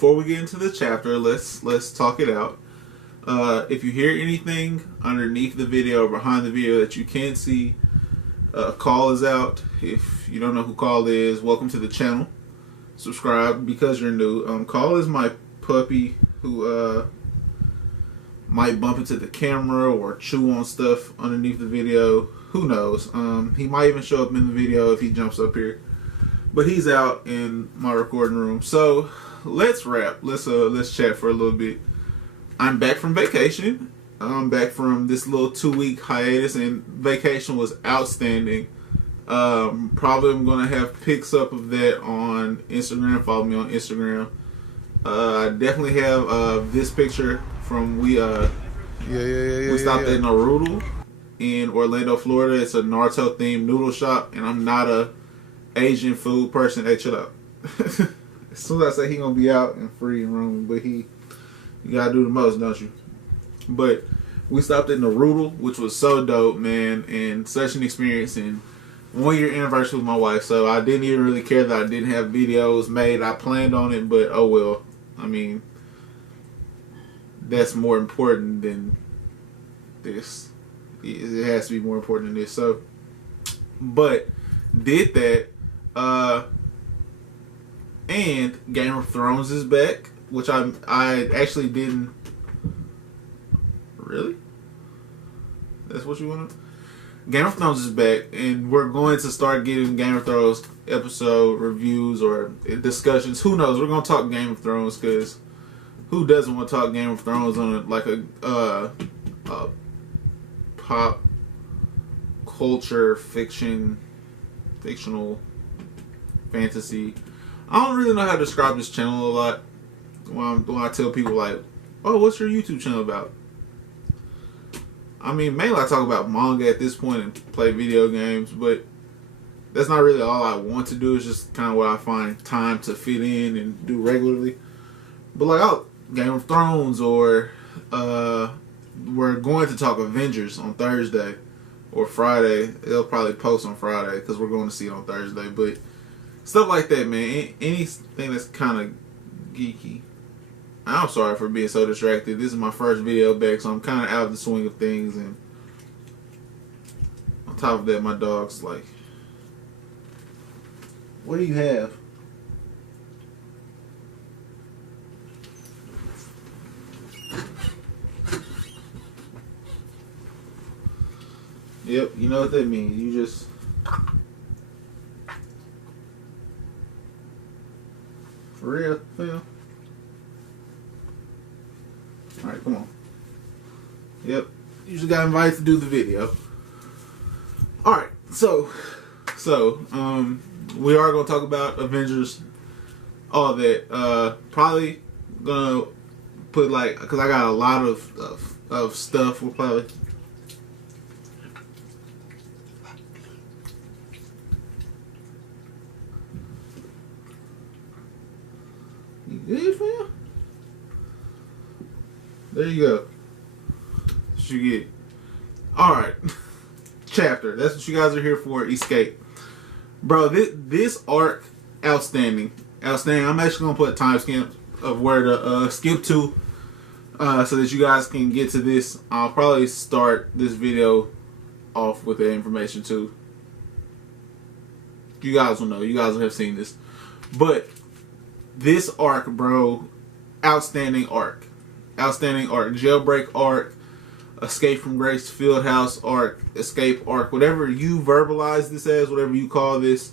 before we get into the chapter, let's talk it out. If you hear anything underneath the video or behind the video that you can't see, Call is out. If you don't know who Call is, welcome to the channel. Subscribe because you're new. Call is my puppy who might bump into the camera or chew on stuff underneath the video. Who knows? He might even show up in the video if he jumps up here. But he's out in my recording room. So let's wrap. Let's chat for a little bit. I'm back from vacation. I'm back from this little 2-week hiatus, and vacation was outstanding. Probably I'm gonna have pics up of that on Instagram. Follow me on Instagram. I definitely have this picture from we stopped at Naruto in Orlando, Florida. It's a Naruto themed noodle shop, and I'm not a Asian food person. Hey, shut up. As soon as I say he gonna be out and free and roaming, but you gotta do the most, don't you? But we stopped at Naruto, which was so dope, man, and such an experience. And 1-year anniversary with my wife, so I didn't even really care that I didn't have videos made. I planned on it, but oh well. I mean, that's more important than this. It has to be more important than this. So, but did that. And Game of Thrones is back, which I actually didn't. Really? That's what you want? Game of Thrones is back, and we're going to start getting Game of Thrones episode reviews or discussions. Who knows? We're going to talk Game of Thrones, because who doesn't want to talk Game of Thrones on a pop culture fictional fantasy. I don't really know how to describe this channel a lot when I tell people like, oh, what's your YouTube channel about? I mean, mainly I talk about manga at this point and play video games, but that's not really all I want to do. It's just kind of what I find time to fit in and do regularly. But like, Game of Thrones, or we're going to talk Avengers on Thursday or Friday. They'll probably post on Friday because we're going to see it on Thursday. But stuff like that, man. Anything that's kind of geeky. I'm sorry for being so distracted. This is my first video back, so I'm kind of out of the swing of things. And on top of that, my dog's like, what do you have? Yep, you know what that means. You just... For real, Phil? Alright, come on. Yep. You just got invited to do the video. Alright, so we are gonna talk about Avengers, all that. Probably gonna put because I got a lot of stuff. We'll probably you good, fam? There you go. That's what you get. Alright. Chapter. That's what you guys are here for. Escape. Bro, this arc, outstanding. Outstanding. I'm actually going to put a timestamp of where to skip to so that you guys can get to this. I'll probably start this video off with that information too. You guys will know. You guys will have seen this. But this arc, bro, outstanding arc. Outstanding arc. Jailbreak arc. Escape from Grace Fieldhouse arc. Escape arc. Whatever you verbalize this as, whatever you call this.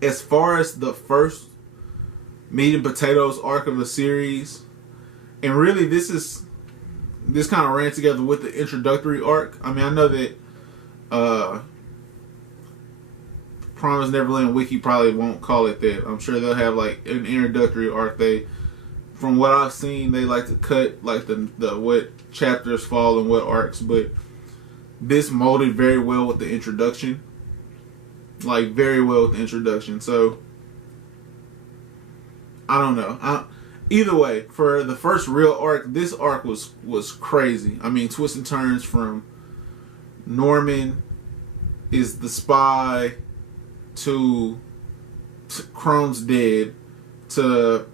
As far as the first meat and potatoes arc of the series, and really this kind of ran together with the introductory arc. I mean, I know that Promise Neverland Wiki probably won't call it that. I'm sure they'll have like an introductory arc. From what I've seen, they like to cut like the what chapters fall and what arcs, but this molded very well with the introduction. Like very well with the introduction. So I don't know. Either way, for the first real arc, this arc was crazy. I mean, twists and turns from Norman is the spy to Crone's dead to,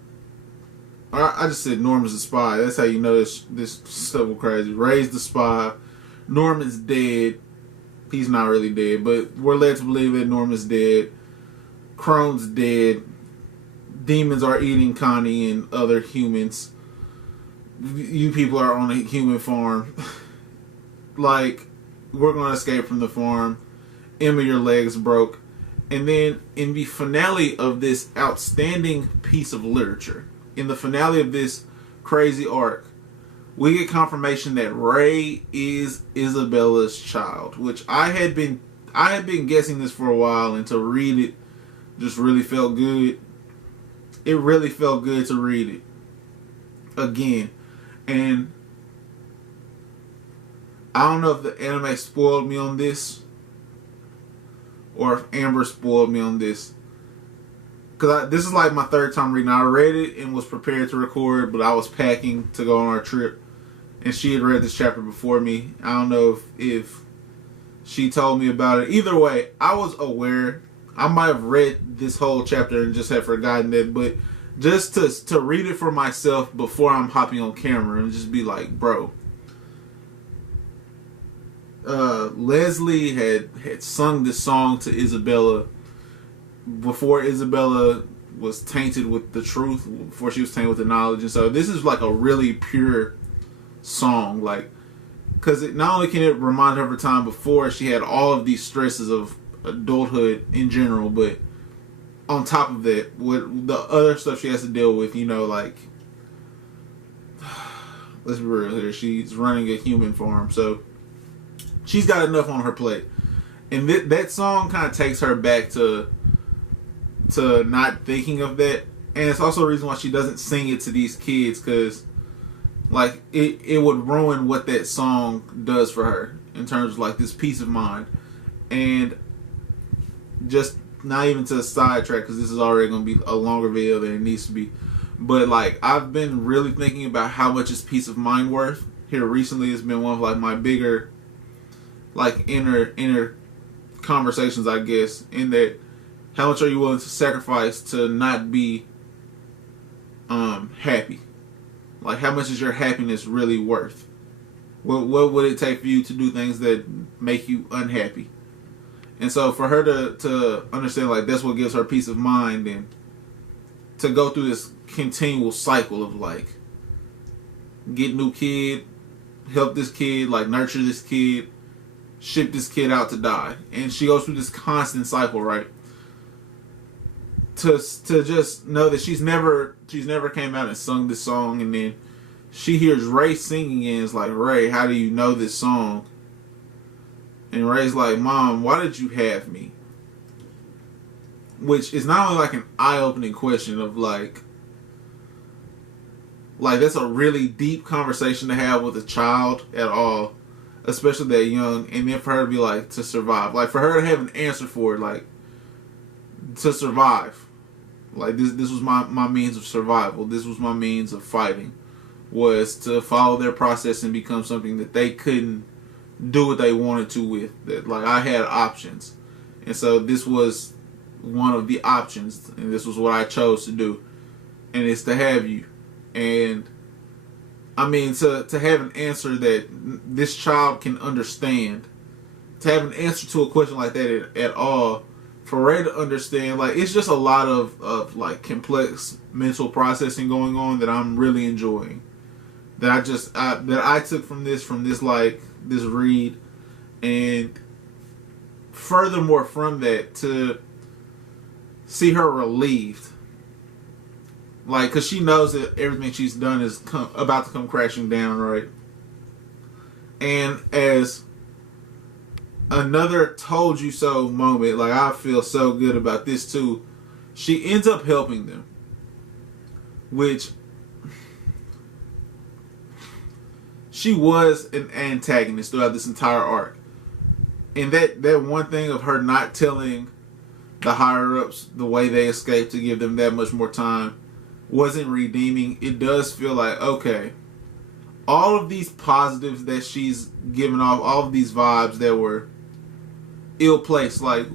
I just said Norman's a spy. That's how you know this stuff was crazy. Ray's the spy. Norman's dead. He's not really dead, but we're led to believe that Norman's dead. Crone's dead. Demons are eating Connie and other humans. You people are on a human farm. Like, we're going to escape from the farm. Emma, your legs broke. And then in the finale of this outstanding piece of literature, in the finale of this crazy arc, we get confirmation that Ray is Isabella's child, which I had been guessing this for a while, and to read it just really felt good. It really felt good to read it again. And I don't know if the anime spoiled me on this, or if Amber spoiled me on this. Because this is like my third time reading. I read it and was prepared to record, but I was packing to go on our trip. And she had read this chapter before me. I don't know if she told me about it. Either way, I was aware. I might have read this whole chapter and just had forgotten it. But just to read it for myself before I'm hopping on camera and just be like, bro. Leslie had sung this song to Isabella before Isabella was tainted with the truth, before she was tainted with the knowledge. And so this is like a really pure song, like, because it not only can it remind her of her time before she had all of these stresses of adulthood in general, but on top of that, with the other stuff she has to deal with, you know, like, let's be real here, she's running a human farm, so she's got enough on her plate. And that song kind of takes her back to not thinking of that. And it's also a reason why she doesn't sing it to these kids, because like it would ruin what that song does for her in terms of like this peace of mind. And just not even to sidetrack, because this is already going to be a longer video than it needs to be, but like I've been really thinking about how much is peace of mind worth. Here recently, it's been one of like my bigger like inner conversations, I guess, in that how much are you willing to sacrifice to not be happy? Like, how much is your happiness really worth? What would it take for you to do things that make you unhappy? And so for her to understand, like, that's what gives her peace of mind, and to go through this continual cycle of like, get new kid, help this kid, like nurture this kid, ship this kid out to die. And she goes through this constant cycle, right? To just know that she's never came out and sung this song, and then she hears Ray singing and is like, Ray, how do you know this song? And Ray's like, Mom, why did you have me? Which is not only like an eye-opening question of like that's a really deep conversation to have with a child at all, especially that young. And then for her to be like, to survive, like for her to have an answer for it, like to survive. Like this was my means of survival. This was my means of fighting, was to follow their process and become something that they couldn't do what they wanted to with. That like I had options, and so this was one of the options, and this was what I chose to do, and it's to have you. And I mean, to have an answer that this child can understand, to have an answer to a question like that at all. For Ray to understand, like, it's just a lot of like complex mental processing going on that I'm really enjoying. That I took from this like this read, and furthermore from that, to see her relieved, like, cause she knows that everything she's done is about to come crashing down, right? And as another told you so moment, like I feel so good about this too. She ends up helping them, which she was an antagonist throughout this entire arc. And that one thing of her not telling the higher ups the way they escaped to give them that much more time wasn't redeeming. It does feel like, okay, all of these positives that she's giving off, all of these vibes that were ill-placed, like,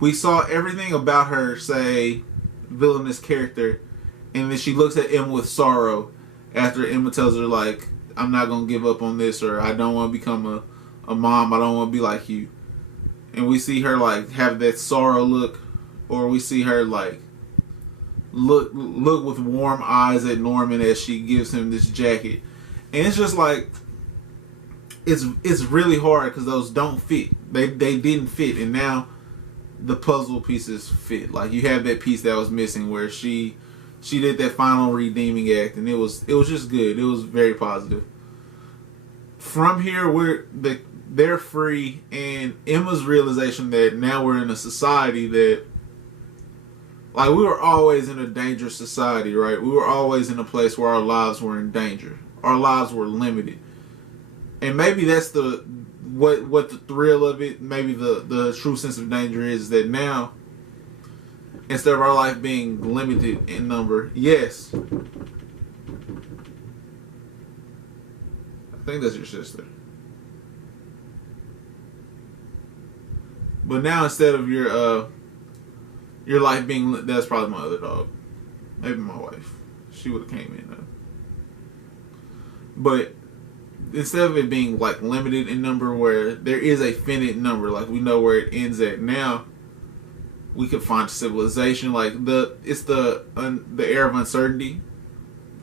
we saw everything about her say villainous character, and then she looks at Emma with sorrow after Emma tells her like, I'm not gonna give up on this, or I don't want to become a mom, I don't want to be like you. And we see her like have that sorrow look, or we see her like look with warm eyes at Norman as she gives him this jacket. And it's just like, it's really hard because those don't fit. They didn't fit, and now the puzzle pieces fit. Like, you have that piece that was missing where she did that final redeeming act, and it was just good. It was very positive. From here, they're free, and Emma's realization that now we're in a society that, like, we were always in a dangerous society, right? We were always in a place where our lives were in danger. Our lives were limited. And maybe that's what the thrill of it, maybe the true sense of danger is, that now, instead of our life being limited in number, yes. I think that's your sister. But now, instead of your life being, that's probably my other dog. Maybe my wife. She would have came in though. But instead of it being like limited in number, where there is a finite number, like we know where it ends at, now we can find civilization. Like it's the air of uncertainty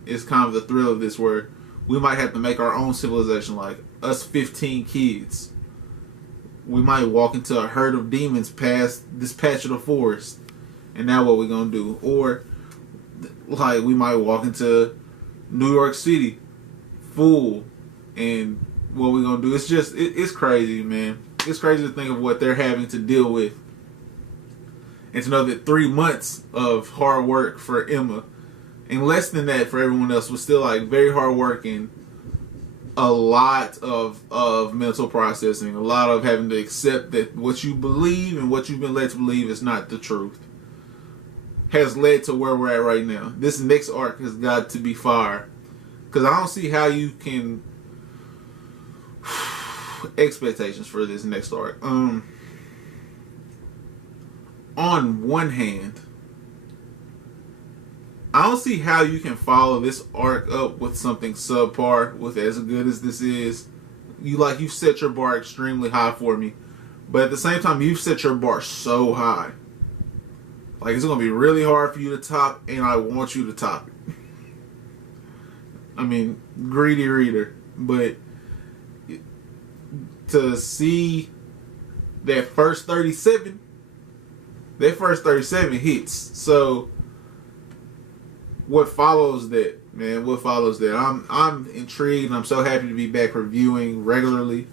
is kind of the thrill of this, where we might have to make our own civilization. Like us 15 kids, we might walk into a herd of demons past this patch of the forest, and now what we gonna do? Or like we might walk into New York City full, and what we gonna do? It's just it's crazy, man. It's crazy to think of what they're having to deal with, and to know that 3 months of hard work for Emma, and less than that for everyone else, was still like very hard work, and a lot of mental processing, a lot of having to accept that what you believe and what you've been led to believe is not the truth, has led to where we're at right now. This next arc has got to be fire, because I don't see how you can expectations for this next arc. On one hand, I don't see how you can follow this arc up with something subpar, with as good as this is. You've set your bar extremely high for me, but at the same time, you've set your bar so high. Like, it's gonna be really hard for you to top, and I want you to top it. I mean, greedy reader, but to see that first 37 hits. So what follows that, man? What follows that? I'm intrigued, and I'm so happy to be back reviewing regularly,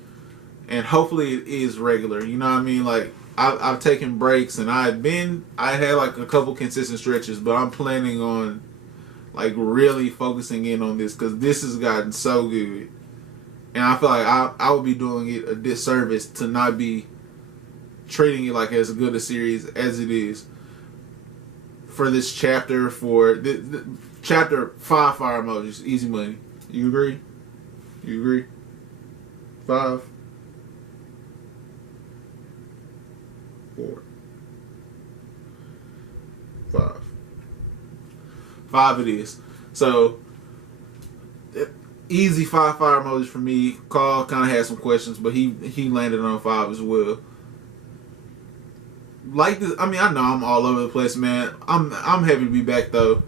and hopefully it is regular. You know what I mean? Like, I've taken breaks, and I had like a couple consistent stretches, but I'm planning on like really focusing in on this, because this has gotten so good, and I feel like I would be doing it a disservice to not be treating it like as good a series as it is for this chapter. For the chapter 5 fire emojis, easy money. You agree? You agree? 5, 4, 5. 5 it is. So easy 5 fire emojis for me. Carl kind of had some questions, but he landed on 5 as well. Like this, I mean, I know I'm all over the place, man. I'm happy to be back though.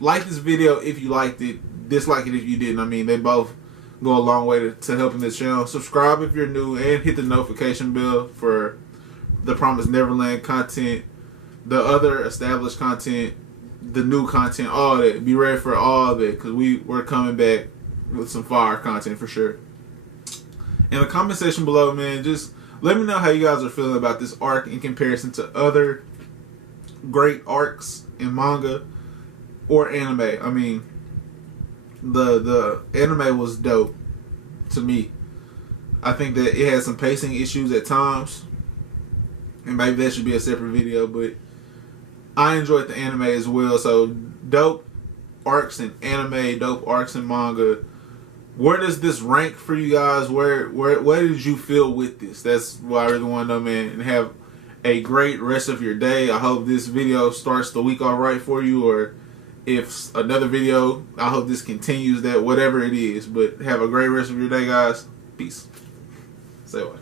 Like this video if you liked it. Dislike it if you didn't. I mean, they both go a long way to helping this channel. Subscribe if you're new, and hit the notification bell for the Promised Neverland content, the other established content, the new content, all that. Be ready for all that, because we're coming back with some fire content for sure. In the comment section below, man, just let me know how you guys are feeling about this arc in comparison to other great arcs in manga or anime. I mean, the anime was dope to me. I think that it had some pacing issues at times, and maybe that should be a separate video, but I enjoyed the anime as well. So dope arcs in anime, dope arcs in manga. Where does this rank for you guys? Where did you feel with this? That's what I really want to know, man. And have a great rest of your day. I hope this video starts the week off right for you, or if another video, I hope this continues that, whatever it is. But have a great rest of your day, guys. Peace. Say what?